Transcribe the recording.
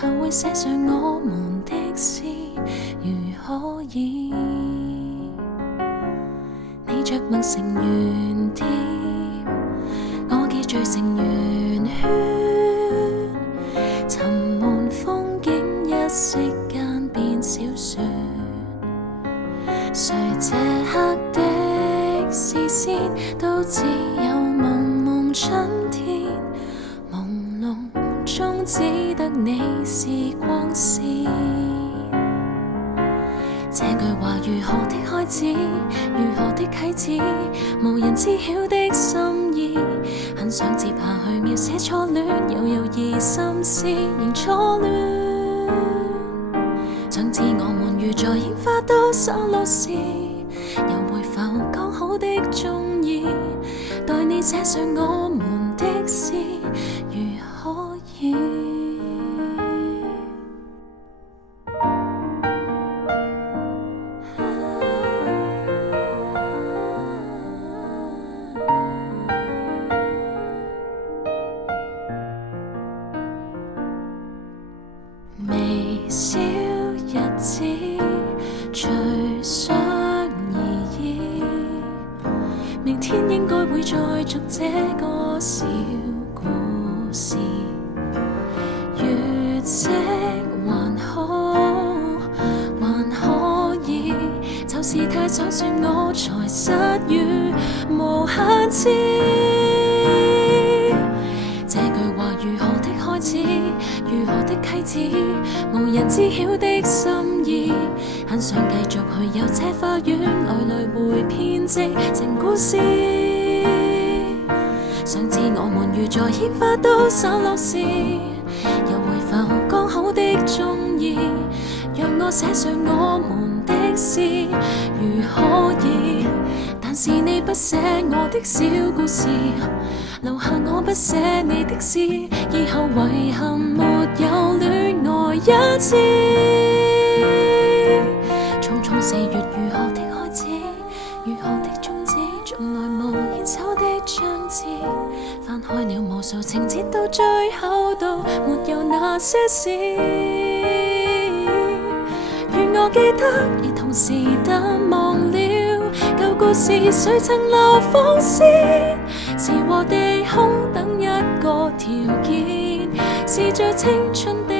後會寫上我們的事，如可以。你着墨成圓點，我記聚成圓圈，沉悶風景一息間變小說。誰這刻的視線都只有蒙蒙春天，朦朧中只得你是光線。這句話如何的開始，如何的啟齒，無人知曉的心意，很想接下去描寫初戀，又猶豫心思仍初戀。想知我們如在櫻花都散落時，又會否講好的鍾意，待你寫上我們的事，如可以。微小日子隨想而已，明天應該會再續這個小故事。月色還好，還可以，就是太想說我才失語無限次。這句話如何的開始，如何的啟齒，無人知曉的心意，很想繼續去遊這花園，來來回編織成故事。想知我們如在櫻花都散落時，又會否講好的鍾意，讓我寫上我們的事，如可以。但是你不寫我的小故事，留下我不寫你的詩，以後遺憾沒有戀愛一次。匆匆4月如何的開始，如何的終止，從來無牽手的章節，翻開了無數情節，到最後都沒有那些事。願我記得，而同時淡忘了舊故事，誰曾流放時，是和地空等一個條件，是最青春的